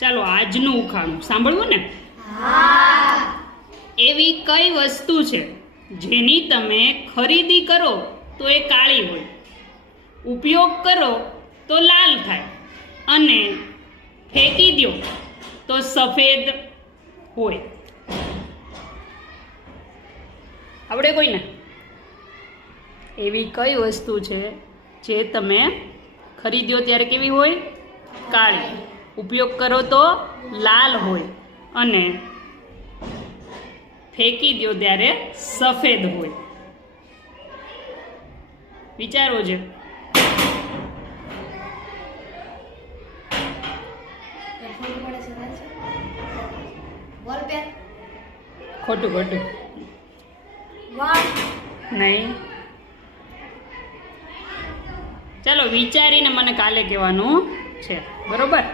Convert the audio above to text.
ચાલો આજનું ઉખાણું સાંભળવું ને? એવી કઈ વસ્તુ છે જેની તમે ખરીદી કરો તો એ કાળી હોય, ઉપયોગ કરો તો લાલ થાય અને ફેંકી દો તો સફેદ હોય? આવડે કોઈને? એવી કઈ વસ્તુ છે જે તમે ખરીદ્યો ત્યારે કેવી હોય? કાળી, ઉપયોગ કરો તો લાલ હોય અને ફેંકી દો ત્યારે સફેદ હોય. વિચારો છે. ખોટું ખોટું નહીં. ચાલો વિચારીને મને કાલે કહેવાનું છે, બરોબર?